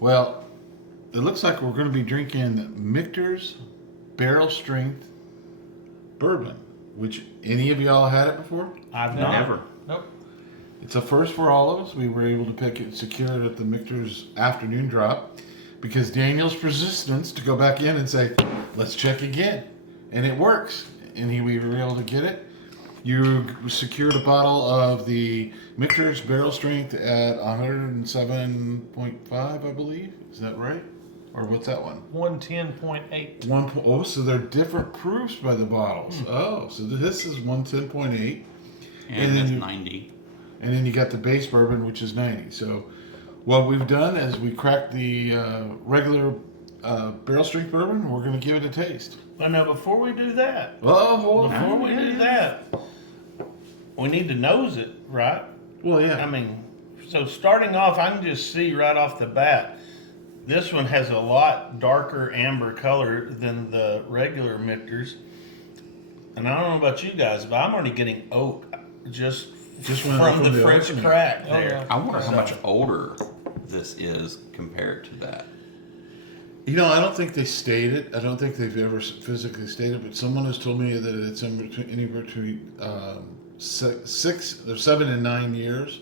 Well, it looks like we're going to be drinking Michters Barrel Strength Bourbon, which any of y'all had it before? I've not. Never. Nope. It's a first for all of us. We were able to pick it, secure it at the Michter's afternoon drop because Daniel's persistence to go back in and say, let's check again. And it works. And we were able to get it. You secured a bottle of the Michter's Barrel Strength at 107.5, I believe. Is that right? Or what's that one? 110.8. Oh, so they're different proofs by the bottles. Oh, so this is 110.8. And that's 90. And then you got the base bourbon, which is 90. So what we've done is we cracked the regular barrel strength bourbon. We're going to give it a taste. But now, before we do that, Oh, hold on. before we do that, we need to nose it, right? Well, yeah. I mean, so starting off, I can just see right off the bat, this one has a lot darker amber color than the regular Michters. And I don't know about you guys, but I'm already getting oak just from the French opening. crack Oh, there. yeah. I wonder how much older this is compared to that. You know, I don't think they stated. I don't think they've ever physically stated, but someone has told me that it's anywhere between 6 or 7 and 9 years.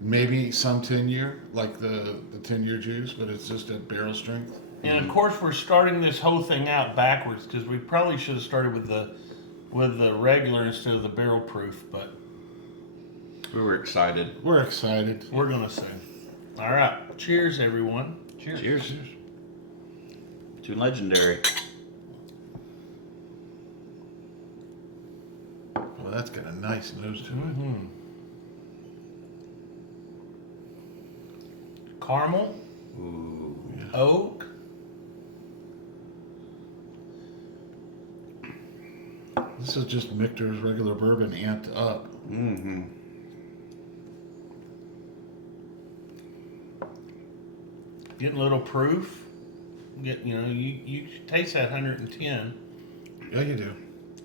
Maybe some 10-year, like the 10-year juice, but it's just at barrel strength. And of course, we're starting this whole thing out backwards because we probably should have started with the regular instead of the barrel proof. But We were excited. We're excited. we're gonna see. All right, cheers, everyone. Cheers. Cheers. To legendary. Well, that's got a nice nose to it. Mm-hmm. Caramel, Ooh. oak. This is just Michter's regular bourbon amped up. Mm-hmm. Getting a little proof. You taste that 110. Yeah, you do.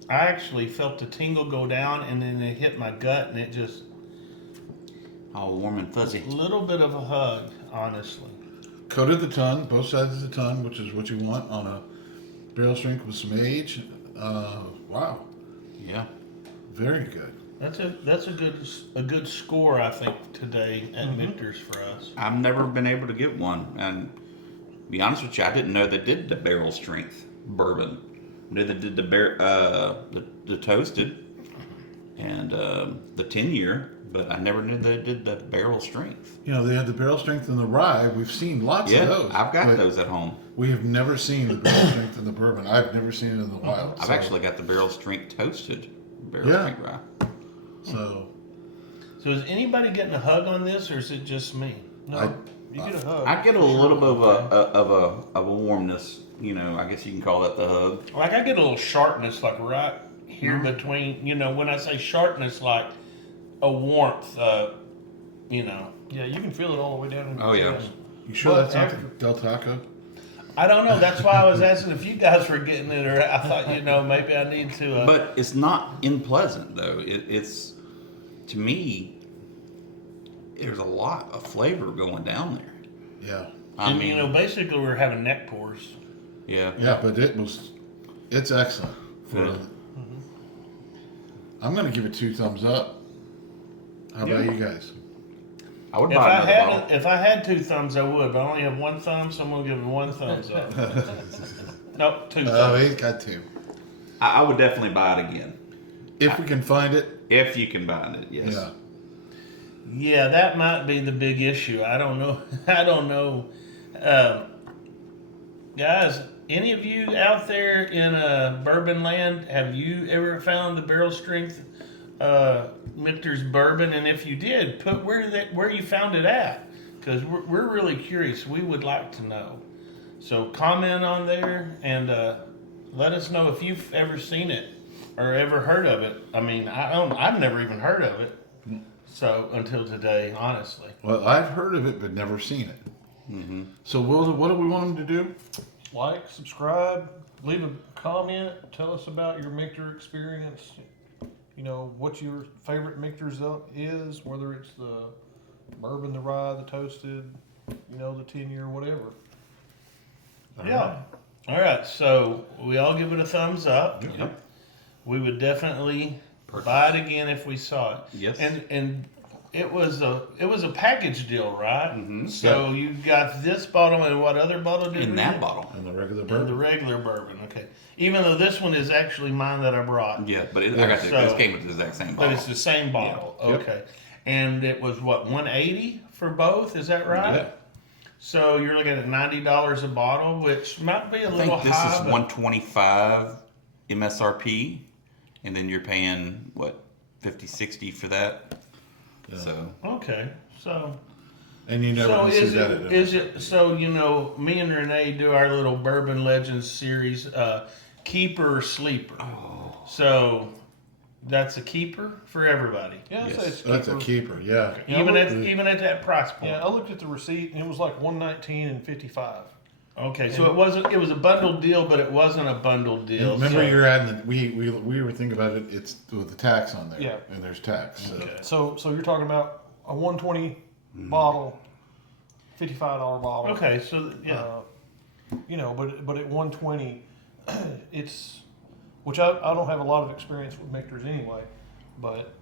I actually felt the tingle go down and then it hit my gut and it just All warm and fuzzy. a little bit of a hug, honestly. Coated the tongue, both sides of the tongue, which is what you want on a barrel strength with some age. Wow, Yeah. very good. That's a good score, I think, today at Michters for us. I've never been able to get one, and to be honest with you, I didn't know they did the barrel strength bourbon. I knew they did the toasted and the 10-year, but I never knew they did the barrel strength. You know, they had the barrel strength and the rye. We've seen lots Yeah, of those. I've got but those at home. We have never seen the barrel strength and the bourbon. I've never seen it in the wild. I've actually got the barrel strength toasted barrel Yeah. strength rye. So So is anybody getting a hug on this, or is it just me? No, you get a hug. I get a little bit of a warmness. You know, I guess you can call that the hug. Like I get a little sharpness, like right here between. When I say sharpness, like a warmth. Yeah, you can feel it all the way down in your Oh, yeah. chest. you sure But that's not after- the Del Taco? I don't know. That's why I was asking if you guys were getting it, or I thought maybe I need to. But it's not unpleasant though. It's to me, there's a lot of flavor going down there. Yeah. I mean, basically we're having neck pours. yeah. Yeah, but it's excellent. Good. I'm going to give it 2 thumbs up. How about you guys? I would If buy I another had bottle. if I had 2 thumbs, I would, but I only have 1 thumb, so I'm gonna give it 1 thumbs up. Nope, 2 Oh, thumbs. he's got 2. I would definitely buy it again If we can find it, if you can buy it. Yes. yeah. Yeah, that might be the big issue. I don't know. I don't know. Guys, any of you out there in bourbon land, have you ever found the barrel strength Michter's bourbon? And if you did, put where you found it at, because we're really curious. We would like to know. So comment on there and let us know if you've ever seen it or ever heard of it. I mean, I've never even heard of it. So until today, honestly. Well, I've heard of it, but never seen it. Mm-hmm. So what do we want them to do? Like, subscribe, leave a comment, tell us about your Michter experience. What your favorite Michters is, whether it's the bourbon, the rye, the toasted, the 10-year whatever. Yeah. All right. So we all give it a thumbs up. Yep. We would definitely buy it again if we saw it. Yes. And it was a package deal, right? Mm-hmm. So you got this bottle and what other bottle did In we that get? bottle. And the regular And bourbon. the regular bourbon. Okay. Even though this one is actually mine that I brought. Yeah, but I got So- this came with the exact same bottle. But it's the same bottle. Yeah. Yep. Okay. And it was what, $180 for both? Is that right? Yeah. So you're looking at $90 a bottle, which might be a I little think this high. is but- 125 MSRP, and then you're paying what 50, 60 for that. Yeah. So Okay. So And you never So can see is that it, at is it, so, me and Renee do our little Bourbon Legends series, keeper or sleeper. Oh. So that's a keeper for everybody. Yeah, I'd Yes. say it's That's a cheaper. keeper, yeah. Yeah, Even look- at even at that price point. Yeah, I looked at the receipt and it was like 119 and 55. Okay, so it was a bundled deal, but it wasn't a bundled deal. Remember, so, you're adding we were thinking about it. It's with the tax on there. Yeah. And there's tax. So. Okay. So you're talking about a 120 bottle, $55 bottle. Okay, so yeah. But at 120, it's, which I don't have a lot of experience with Michters anyway, but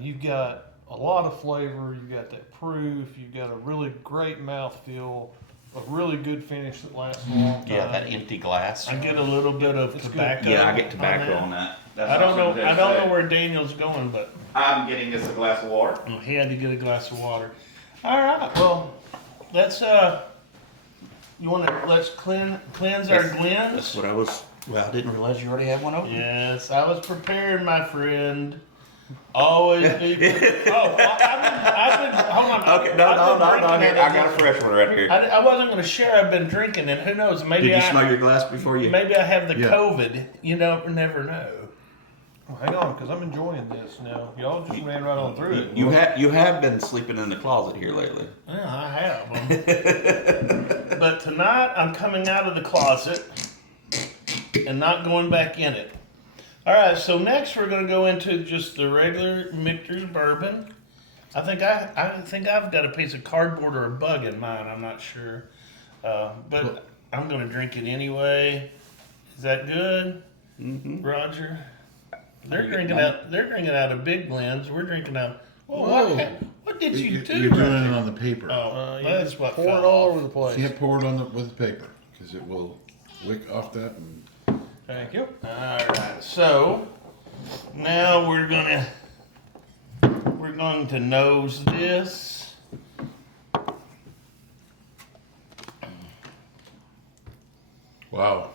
you've got a lot of flavor, you've got that proof, you've got a really great mouthfeel, a really good finish that lasts a long time. yeah, that empty glass. I get a little bit of It's good. tobacco. Yeah, I get tobacco that. on that. That's I don't know. what was I don't gonna know say. where Daniel's going, but I'm getting us a glass of water. he had to get a glass of water. All right. Well, let's let's cleanse our That's glens. what I was. Well, I didn't realize you already had one open. Yes, I was prepared, my friend. Always be prepared. Hold on. Okay, no. I've been drinking I got a fresh one right here. I wasn't going to share. I've been drinking, and who knows? Maybe Did you smell your glass before you? maybe I have the Yeah. COVID. You don't never know. Well, hang on, because I'm enjoying this now. Y'all just ran right on through it. You have been sleeping in the closet here lately. Yeah, I have. But tonight I'm coming out of the closet and not going back in it. All right, so next we're going to go into just the regular Michter's bourbon. I think I've got a piece of cardboard or a bug in mine. I'm not sure, but I'm going to drink it anyway. Is that good, Roger? They're drinking out. They're drinking out of big blends. We're drinking out. Whoa. What did you do? You're doing Roger? it on the paper. Oh, You that's just what pour it fell all off. over the place. You can't pour it on with paper because it will wick off that. And Thank you. All right, so now we're going to nose this. wow,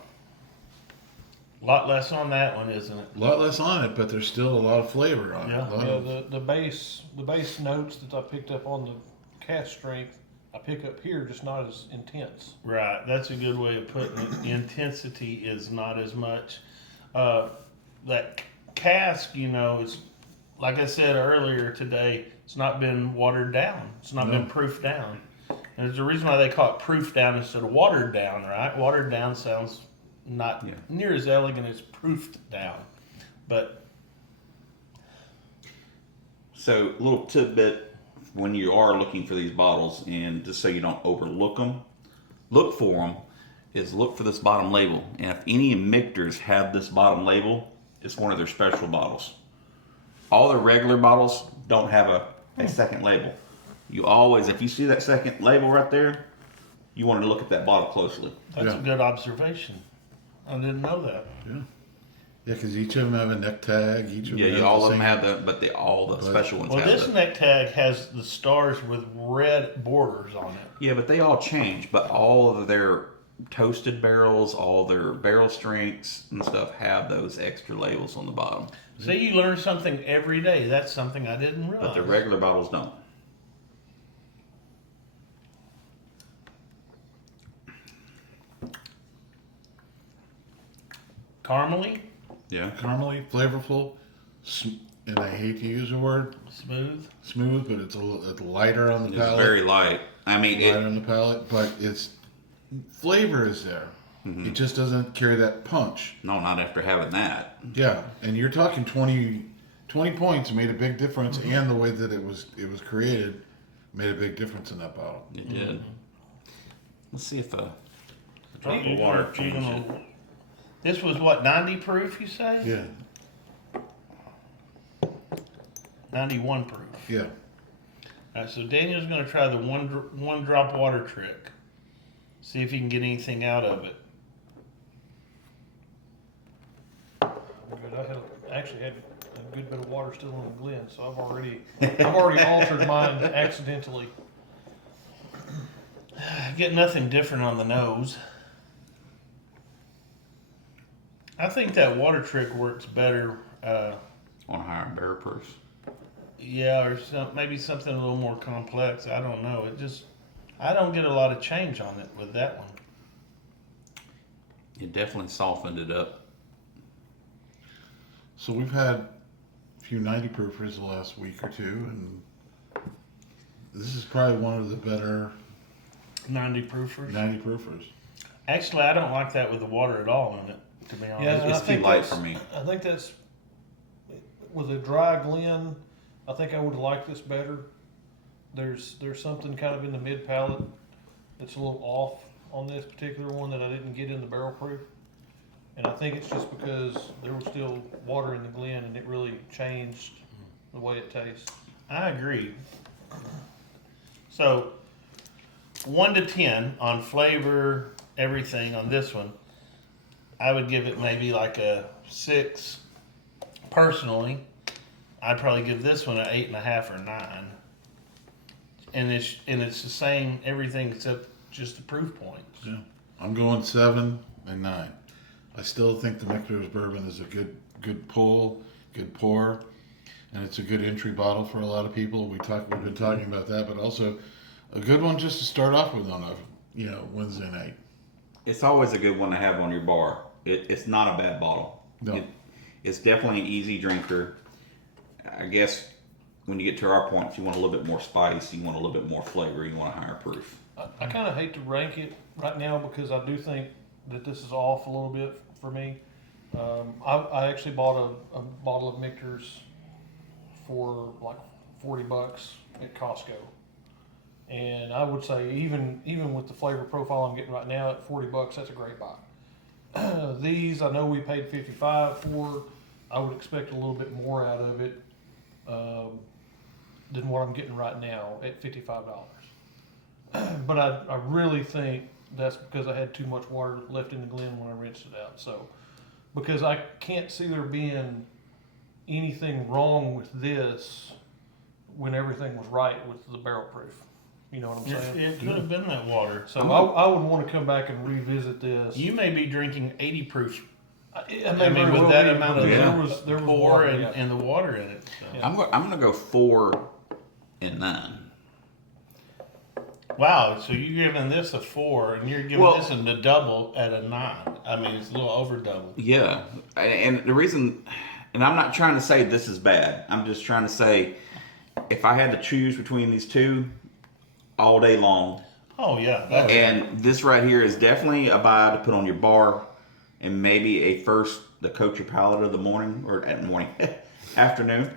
A lot less on that one, isn't it? a lot less on it, but there's still a lot of flavor on Yeah. it. A lot Yeah, of- the base notes that I picked up on the cask strength, I pick up here, just not as intense. Right, that's a good way of putting it. The intensity is not as much. That cask, is like I said earlier today. It's not been watered down. It's not been proofed down. And there's a reason why they call it proof down instead of watered down, right? Watered down sounds not near as elegant as proofed down, but So, little tidbit when you are looking for these bottles, and just so you don't overlook them, look for them. Is look for this bottom label, and if any Michters have this bottom label, it's one of their special bottles. All their regular bottles don't have a second label. You always, if you see that second label right there, you want to look at that bottle closely. that's Yeah. a good observation. I didn't know that. yeah, because each of them have a neck tag. Each of them Yeah, have all the of them same- have the, but all the special ones Well, have this the. neck tag has the stars with red borders on it. Yeah, but they all change. But all of their toasted barrels, all their barrel strengths and stuff have those extra labels on the bottom. See, you learn something every day. That's something I didn't realize. But the regular bottles don't. Caramely, Yeah. caramely, flavorful, and I hate to use the word smooth. smooth, but it's it's lighter on the It's palate. very light. I mean, lighter on the palate, but its flavor is there. It just doesn't carry that punch. no, not after having that. Yeah, and you're talking 20 points made a big difference, and the way that it was created made a big difference in that bottle. It did. Let's see if a drop You of water gonna- changes it. This was what, 90 proof, you say? Yeah, 91 proof. yeah. All right, so Daniel's going to try the one drop water trick. See if he can get anything out of it. Good. I actually had a good bit of water still in the Glen, so I've already altered mine accidentally. Get nothing different on the nose. I think that water trick works better. On higher barrel proofs. Yeah, or maybe something a little more complex. I don't know. I don't get a lot of change on it with that one. It definitely softened it up. So we've had a few 90 proofers the last week or two, and this is probably one of the better 90 proofers. 90 proofers. Actually, I don't like that with the water at all in it, to be honest. Yeah, and It's I too think light that's- for me. I think that's with a dry Glen. I think I would like this better. There's something kind of in the mid palate that's a little off on this particular one that I didn't get in the barrel proof, and I think it's just because there was still water in the Glen and it really changed the way it tastes. I agree. So, 1 to 10 on flavor, everything on this one, I would give it maybe like a 6. Personally, I'd probably give this one an 8.5 or 9. And it's the same everything except just the proof points. Yeah, I'm going 7 and 9. I still think the Michters Bourbon is a good pull, good pour, and it's a good entry bottle for a lot of people. We've been talking about that, but also a good one just to start off with on a Wednesday night. It's always a good one to have on your bar. It's not a bad bottle. No. It's definitely an easy drinker. I guess when you get to our point, if you want a little bit more spice, you want a little bit more flavor, you want a higher proof. I kind of hate to rank it right now because I do think that this is off a little bit for me. I actually bought a bottle of Michters for like $40 at Costco, and I would say even with the flavor profile I'm getting right now at $40, that's a great buy. These I know we paid $55 for. I would expect a little bit more out of it than what I'm getting right now at $55. But I really think that's because I had too much water left in the Glen when I rinsed it out. So, because I can't see there being anything wrong with this when everything was right with the barrel proof. You know what I'm saying? It could have been that water. So I would want to come back and revisit this. You may be drinking 80 proof. I mean, with that amount of there was pour water, and, yeah. and the water in it. So. Yeah. I'm gonna go 4 and 9. Wow, so you're giving this a 4 and you're giving Well- this a double at a 9. I mean, it's a little over double. Yeah, and the reason, and I'm not trying to say this is bad. I'm just trying to say, if I had to choose between these two, all day long, Oh, yeah. and this right here is definitely a buy to put on your bar, and maybe the coat your palate of the morning or at morning, afternoon.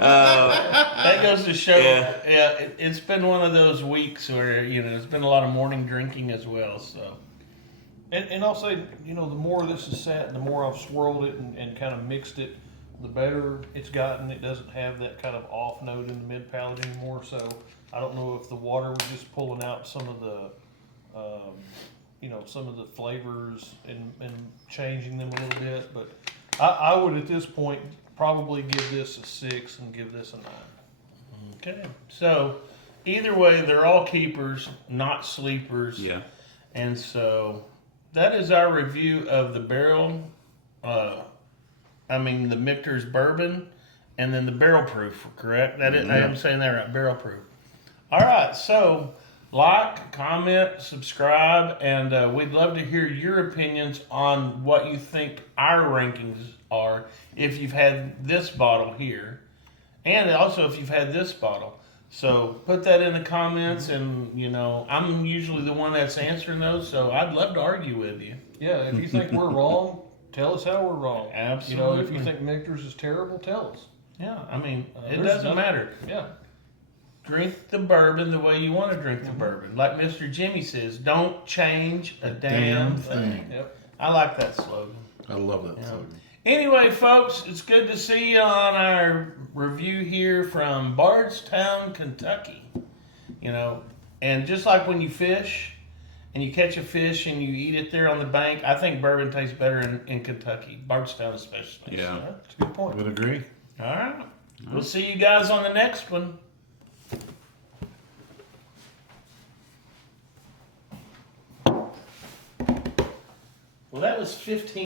That goes to show, Yeah. it's been one of those weeks where, it's been a lot of morning drinking as well, so. And I'll say, the more this is sat, the more I've swirled it and kind of mixed it, the better it's gotten. It doesn't have that kind of off note in the mid palate anymore. So I don't know if the water was just pulling out some of the, some of the flavors and changing them a little bit. But I would at this point probably give this a 6 and give this a 9. Okay. So, either way, they're all keepers, not sleepers. Yeah. And so, that is our review of the the Michters Bourbon, and then the Barrel Proof, correct? I am saying that right, Barrel Proof. All right, so like, comment, subscribe, and we'd love to hear your opinions on what you think our rankings are if you've had this bottle here, and also if you've had this bottle. So put that in the comments, and I'm usually the one that's answering those, so I'd love to argue with you. Yeah, if you think we're wrong, tell us how we're wrong. Absolutely. If you think Michters is terrible, tell us. Yeah, I mean, it There's doesn't nothing- matter. Yeah. drink the bourbon the way you want to drink the bourbon. Like Mr. Jimmy says, don't change a damn thing. Yep. I like that slogan. I love that Yeah. slogan. Anyway, folks, it's good to see you on our review here from Bardstown, Kentucky. You know, and just like when you fish and you catch a fish and you eat it there on the bank, I think bourbon tastes better in Kentucky, Bardstown especially. Yeah. That's a good point. Would agree. All right. We'll see you guys on the next one. Well, that was 15.